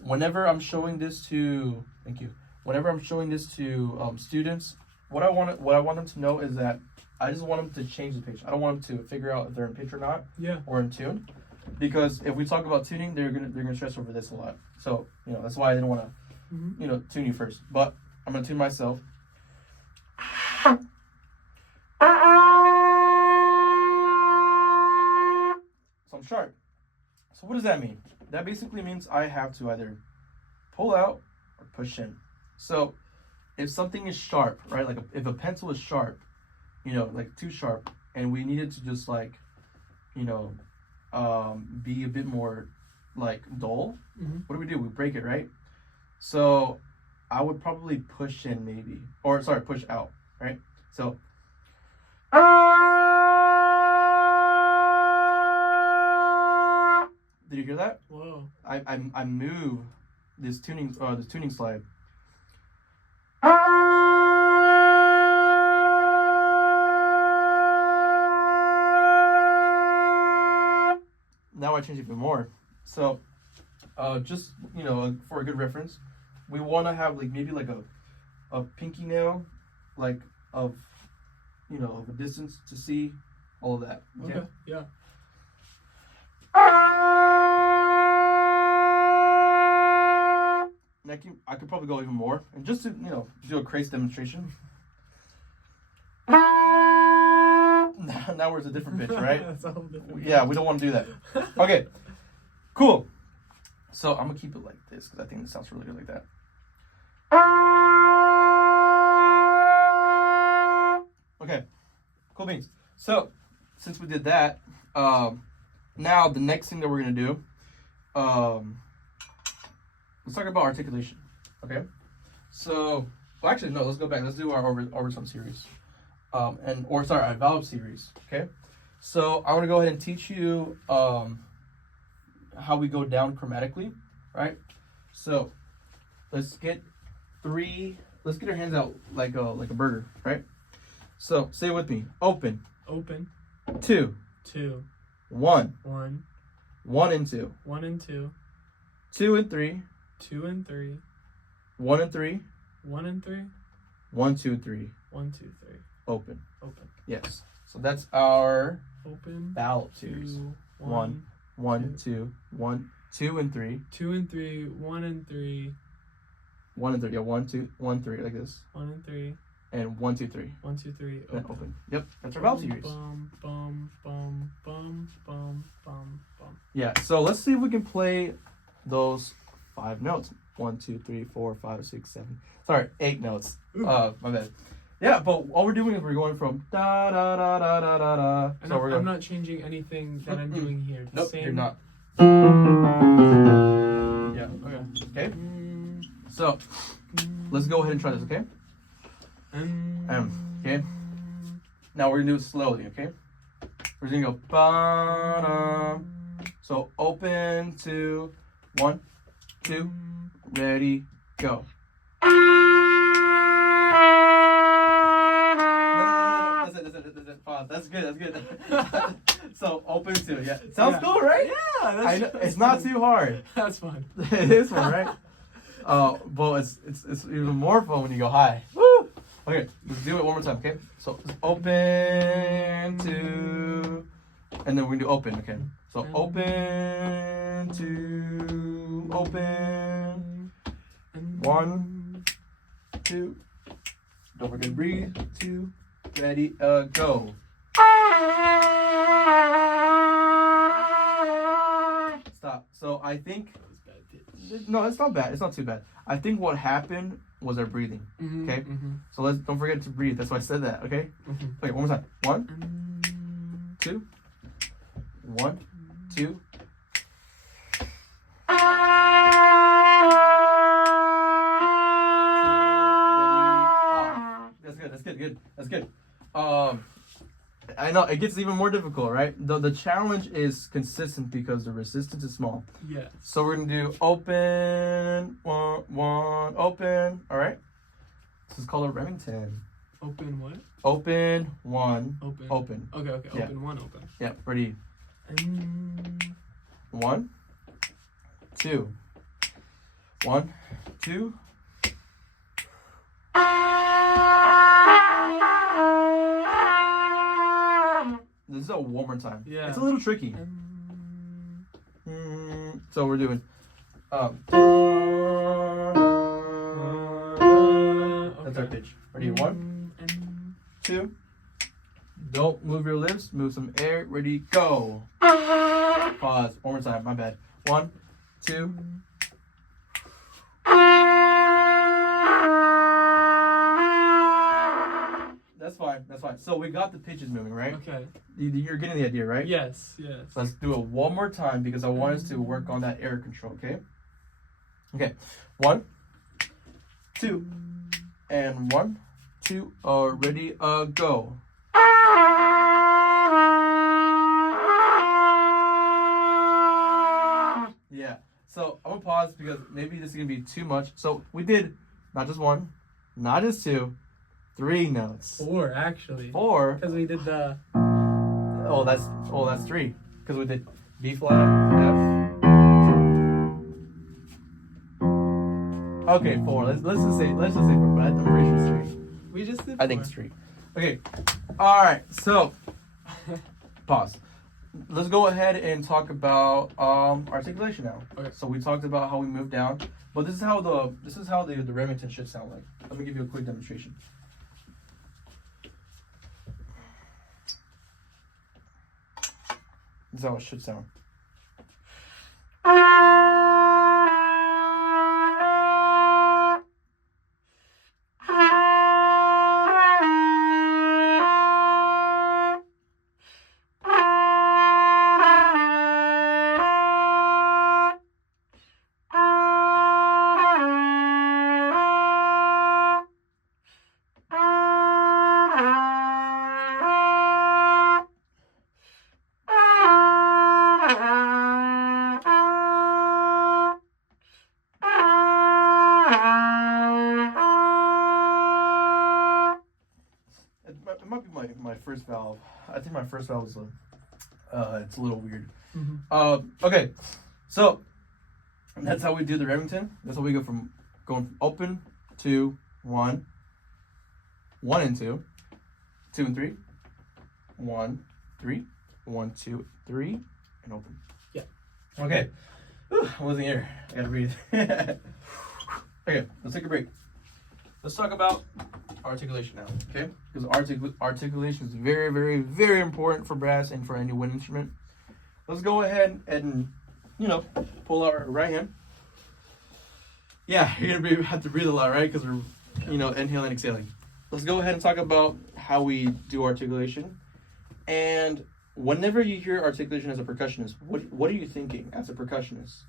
Whenever I'm showing this to, thank you. Whenever I'm showing this to students, what I want them to know is that I just want them to change the pitch. I don't want them to figure out if they're in pitch or not, Yeah. or in tune, because if we talk about tuning, they're gonna stress over this a lot. So that's why I didn't want to tune you first. But I'm gonna tune myself. So I'm sharp. So what does that mean? That basically means I have to either pull out or push in. So if something is sharp, right? Like if a pencil is sharp, like too sharp, and we needed to just like, be a bit more like dull, what do? We break it, right? So I would probably push in maybe, or sorry, push out, right? So did you hear that? Whoa. I move this tuning slide. Now I change it even more. So, just for a good reference, we want to have like maybe like a pinky nail, like of a distance to see all of that. Okay. Yeah. And I could probably go even more, and just to do a crazy demonstration. Now we're at a different pitch, right? That's a whole different Yeah, we don't want to do that. Okay, cool. So I'm gonna keep it like this because I think it sounds really good like that. Okay, cool beans. So since we did that, now the next thing that we're gonna do, let's talk about articulation. Okay, so actually no, let's go back. Let's do our overtone series. Our valve series. Okay, so I want to go ahead and teach you how we go down chromatically, right? So let's get our hands out like a burger, right? So say it with me. Open. 2. 2. 1. 1. 1 and 2. 1 and 2. 2 and 3. 2 and 3. 1 and 3. 1 and 3. 1, 2, 3. 1, 2, 3. Open. Open. Yes. So that's our Open. valve series. 2. 1, 2, 1, 2 and 3. 2 and 3. 1 and 3. 1 and 3. Yeah, 1, 2, 1, 3 like this. 1 and 3. And 1, 2, 3. 1, 2, 3. Then open. Yep, that's our valve series. Bum, bum, bum, bum, bum, bum, bum. Yeah, so let's see if we can play those 5 notes. 1, 2, 3, 4, 5, 6, 7. Sorry, 8 notes. My bad. Yeah, but all we're doing is we're going from da da da da da da da. And So I'm not changing anything that I'm doing here. Nope, Same. you're not. Yeah. Okay. So let's go ahead and try this. Okay. Okay. Now we're gonna do it slowly. Okay. We're gonna go ba. So open 2, 1, 2, ready, go. That's good. So open 2, yeah. Sounds cool, right? Yeah, I know, it's not too hard. That's fun. It is fun, right? But it's even more fun when you go high. Woo! Okay, let's do it one more time, okay? So open 2, and then we're gonna do open, okay? So open 2, open 1, 2, Don't forget to breathe. 2, ready, go. Stop. So I think no, it's not bad. It's not too bad. I think what happened was our breathing. Okay. So don't forget to breathe. That's why I said that. Okay. Okay. One more time. 1, 2, 1, 2. That's good. I know it gets even more difficult, right? The challenge is consistent because the resistance is small. Yes. So we're gonna do open, one, open. All right. This is called a Remington. Open what? Open, one, Open. open. Okay. Yeah. Open, one, open. Yeah. Ready. 1, 2. 1, 2. This is a one more time. Yeah. It's a little tricky. So we're doing. That's our pitch. Ready? 1, 2. Don't move your lips. Move some air. Ready? Go. Pause. One more time. My bad. 1, 2. That's fine. That's fine. So we got the pitches moving, right? Okay. You're getting the idea, right? Yes. Let's do it one more time because I want us to work on that air control, okay? Okay. 1, 2. And 1, 2. Ready, go. Yeah. So I'm gonna pause because maybe this is gonna be too much. So we did not just 1, not just 2, 3 notes. 4 actually. 4. Because we did the. That's 3. Because we did B flat, F. Okay, 4. Let's just say 4. But I'm pretty sure it's 3. We just did. I think it's 3. Okay. All right. So pause. Let's go ahead and talk about articulation now. Okay. So we talked about how we move down, but this is how the Remington should sound like. Let me give you a quick demonstration. This is how it should sound. It might be my first valve. I think my first valve is it's a little weird. Okay, so that's how we do the Remington. That's how we go from going open to 1, 1 and 2, 2 and 3, 1, 3, 1, 2, 3, and open. Yeah. Okay. Whew, I wasn't here. I gotta breathe. Okay, let's take a break. Let's talk about articulation now, okay? Because articulation is very, very, very important for brass and for any wind instrument. Let's go ahead and, pull our right hand. Yeah, you're gonna have to breathe a lot, right? Because we're, inhaling, exhaling. Let's go ahead and talk about how we do articulation. And whenever you hear articulation as a percussionist, what are you thinking as a percussionist?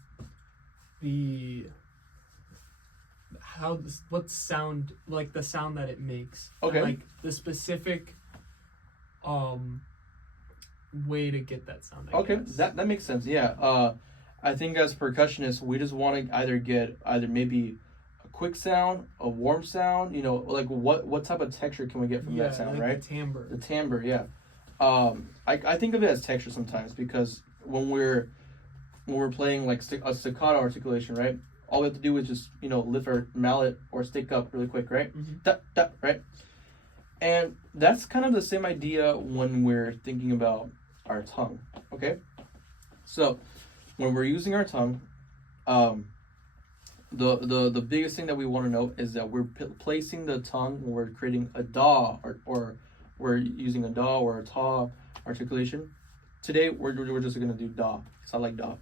What sound, like the sound that it makes. Okay. Like the specific way to get that sound. I Okay, guess. that makes sense. Yeah. I think as percussionists, we just want to either maybe a quick sound, a warm sound. Like what type of texture can we get from that sound, like right? The timbre. The timbre, yeah. I think of it as texture sometimes because when we're playing like a staccato articulation, right? All we have to do is just lift our mallet or stick up really quick, right? Da, da, right? And that's kind of the same idea when we're thinking about our tongue, okay? So when we're using our tongue, the biggest thing that we want to know is that we're placing the tongue when we're creating a da, or we're using a da or a ta articulation. Today we're just gonna do da. So I like da.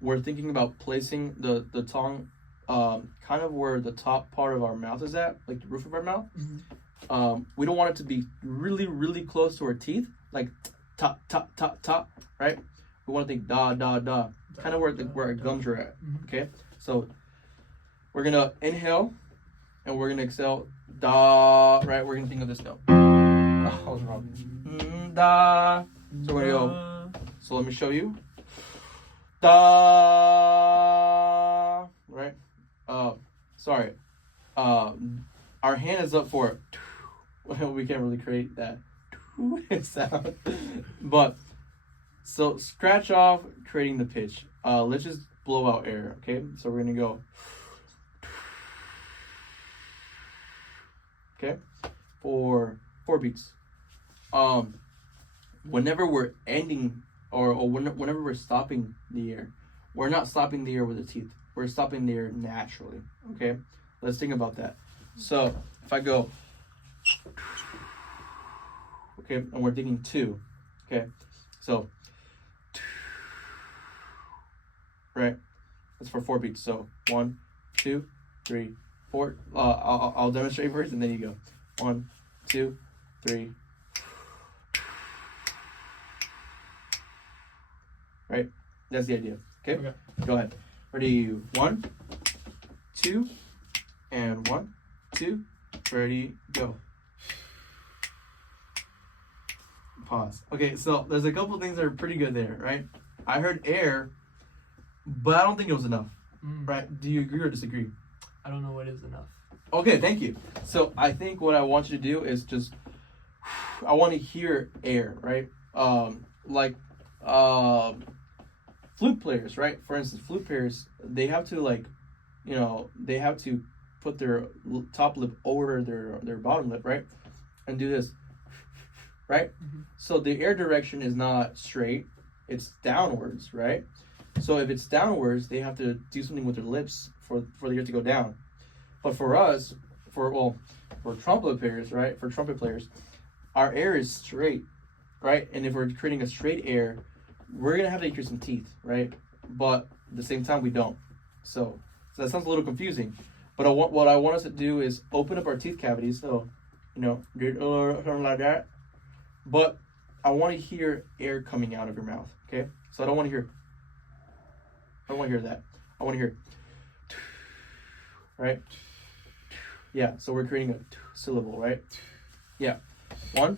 We're thinking about placing the tongue kind of where the top part of our mouth is at, like the roof of our mouth. Mm-hmm. We don't want it to be really close to our teeth, like ta, right? We want to think da, kind of where our gums are at. Mm-hmm. Okay, so we're gonna inhale and we're gonna exhale da, right? We're gonna think of this note. Oh, I was wrong. Da. So we're gonna go. So let me show you. Da. Right. Sorry. Our hand is up for it. We can't really create that sound, but so scratch off creating the pitch. Let's just blow out air. Okay. So we're gonna go. Okay. For 4 beats. Whenever we're ending or whenever we're stopping the air, we're not stopping the air with the teeth. We're stopping the air naturally. Okay, let's think about that. So if I go, okay, and we're thinking 2. Okay, so right, that's for 4 beats. So 1, 2, 3, 4. I'll demonstrate first, and then you go 1, 2, 3. Right? That's the idea. Okay? Go ahead. Ready? 1, 2, and 1, 2. Ready? Go. Pause. Okay, so there's a couple things that are pretty good there, right? I heard air, but I don't think it was enough. Right? Do you agree or disagree? I don't know what is enough. Okay, thank you. So I think what I want you to do is just, I want to hear air, right? Flute players, right? For instance, flute players, they have to they have to put their top lip over their bottom lip, right? And do this, right? Mm-hmm. So the air direction is not straight, it's downwards, right? So if it's downwards, they have to do something with their lips for the air to go down. But for us, for trumpet players, right? For trumpet players, our air is straight, right? And if we're creating a straight air, we're gonna have to use some teeth, right? But at the same time, we don't. So that sounds a little confusing. But what I want us to do is open up our teeth cavities, so something like that. But I want to hear air coming out of your mouth. Okay, so I don't want to hear that. I want to hear, right? Yeah. So we're creating a syllable, right? Yeah. 1,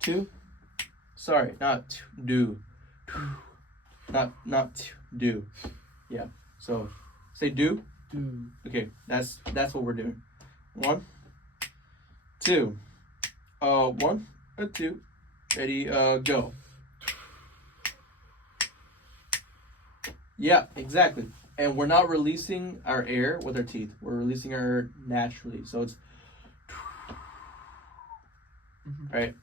2. Sorry, not do. Not do. Yeah. So say do. Do. Okay, that's what we're doing. 1, 2. 1, 2. Ready, go. Yeah, exactly. And we're not releasing our air with our teeth. We're releasing our air naturally. So it's right.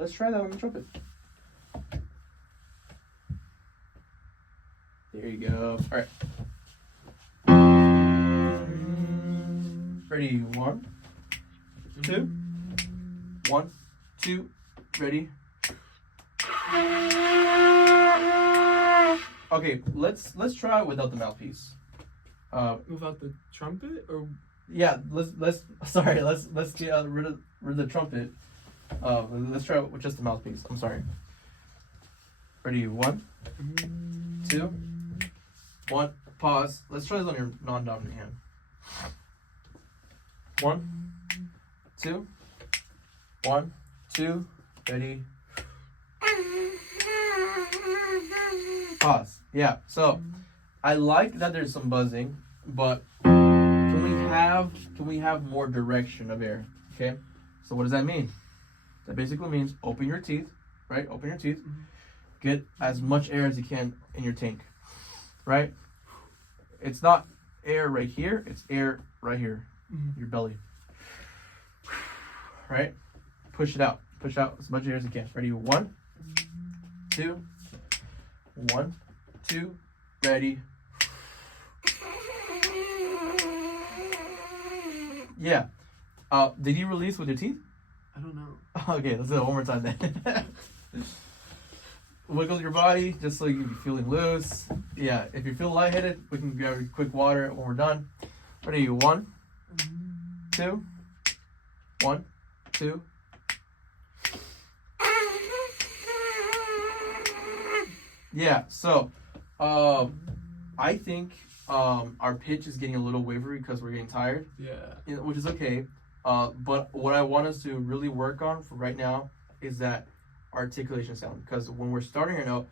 Let's try that on the trumpet. There you go. All right. Ready? 1, 2. 1, 2. Ready? Okay, let's try it without the mouthpiece. Without the trumpet, or yeah, let's get rid of the trumpet. Let's try it with just the mouthpiece. I'm sorry. Ready? 1, 2. 1. Pause. Let's try this on your non-dominant hand. 1, 2. 1, 2. Ready? Pause. Yeah. So I like that there's some buzzing, but can we have more direction of air? Okay. So what does that mean? That basically means open your teeth, right? Open your teeth. Get as much air as you can in your tank, right? It's not air right here. It's air right here, your belly, right? Push it out. Push out as much air as you can. Ready? 1, 2. 1, 2. Ready? Yeah. Did you release with your teeth? I don't know. Okay, let's do it one more time then. Wiggle your body just so you can be feeling loose. Yeah, if you feel lightheaded, we can grab a quick water when we're done. Ready? 1, 2, 1, 2. Yeah, so I think our pitch is getting a little wavery because we're getting tired, which is okay. But what I want us to really work on for right now is that articulation sound, because when we're starting a note,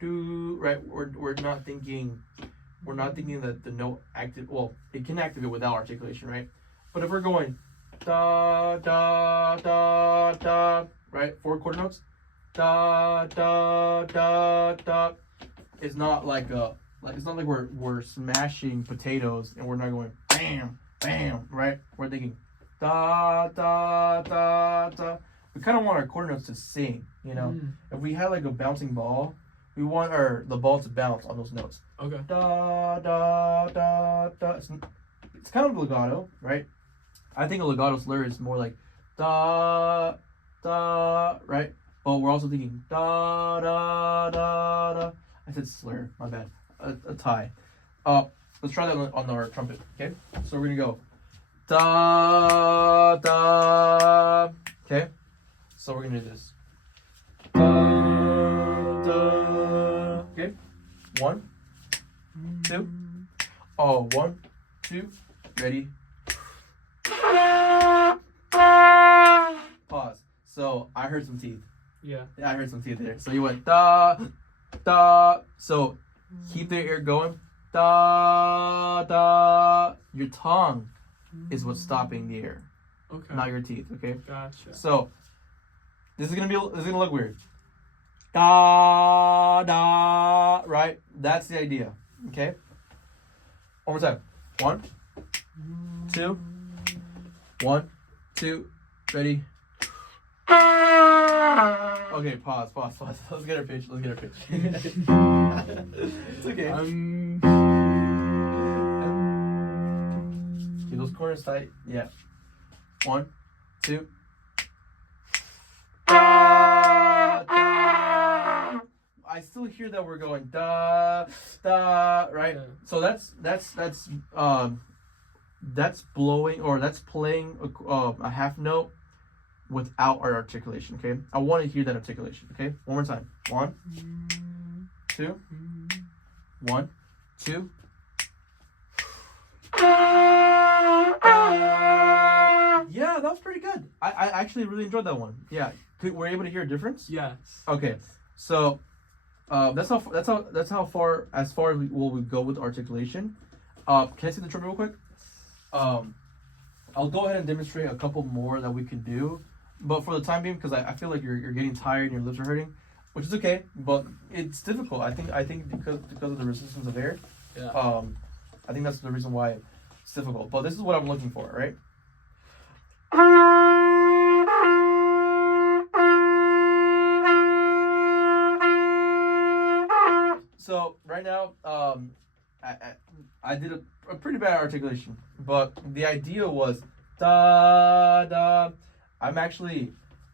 we're not thinking that the note it can activate without articulation, right? But if we're going da da da da, right, 4 quarter notes, da da da da, it's not like it's not like we're smashing potatoes and we're not going bam bam, right? We're thinking da da da da. We kind of want our quarter notes to sing, you know. If we had like a bouncing ball, we want the ball to bounce on those notes. Okay. Da da da da. It's kind of legato, right? I think a legato slur is more like da da, right? But we're also thinking da da da da. I said slur, my bad. A tie. Let's try that on our trumpet. Okay, so we're gonna go da da. Okay, so we're gonna do this. Da da. Okay, 1, 2. Oh, 1, 2. Ready. Pause. So I heard some teeth. Yeah, I heard some teeth there. So you went da da. So keep the ear going. Da da. Your tongue is what's stopping the air, okay, not your teeth. Okay. gotcha. So this is gonna look weird. Da da. Right. That's the idea. Okay. One more time. 1, 2. 1, 2. Ready. Okay, pause. Let's get our pitch. It's okay. Keep those corners tight. Yeah. 1, 2. Da, da. I still hear that we're going da da, right? Yeah. So that's blowing, or that's playing a half note without our articulation. Okay, I want to hear that articulation. Okay, one more time. 1, 2. 1, 2. Yeah, that was pretty good. I actually really enjoyed that one. Yeah, were you able to hear a difference? Yes. Okay, so that's how far as we go with articulation. Can I see the trumpet real quick? I'll go ahead and demonstrate a couple more that we can do, but for the time being, because I feel like you're getting tired and your lips are hurting, which is okay, but it's difficult. I think because of the resistance of air. Yeah. I think that's the reason why it's difficult. But this is what I'm looking for, right? So right now, I did a pretty bad articulation, but the idea was da da.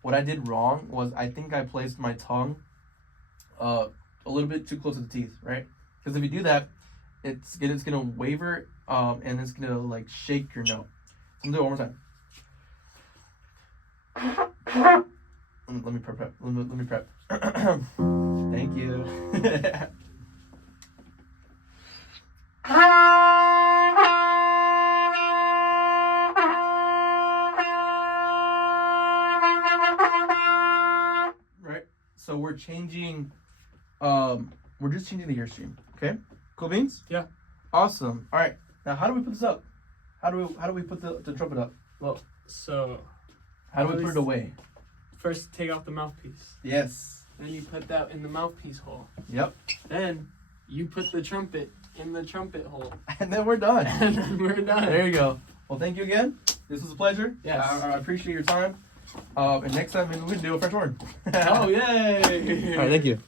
What I did wrong was I think I placed my tongue a little bit too close to the teeth, right? Because if you do that, it's gonna waver, and it's gonna like shake your note. So I'm gonna do it one more time. Let me prep. Let me prep. Thank you. Right. So we're changing. We're just changing the airstream. Okay. Cool beans. Yeah. Awesome. All right. Now, how do we put this up? How do we put the trumpet up? Well, so How do we put it away? first take off the mouthpiece. Yes. Then you put that in the mouthpiece hole. Yep. Then you put the trumpet in the trumpet hole. And then we're done. And then we're done. There you go. Well, thank you again. This was a pleasure. Yes. I appreciate your time. And next time maybe we can do a French horn. Oh, yay! All right. Thank you.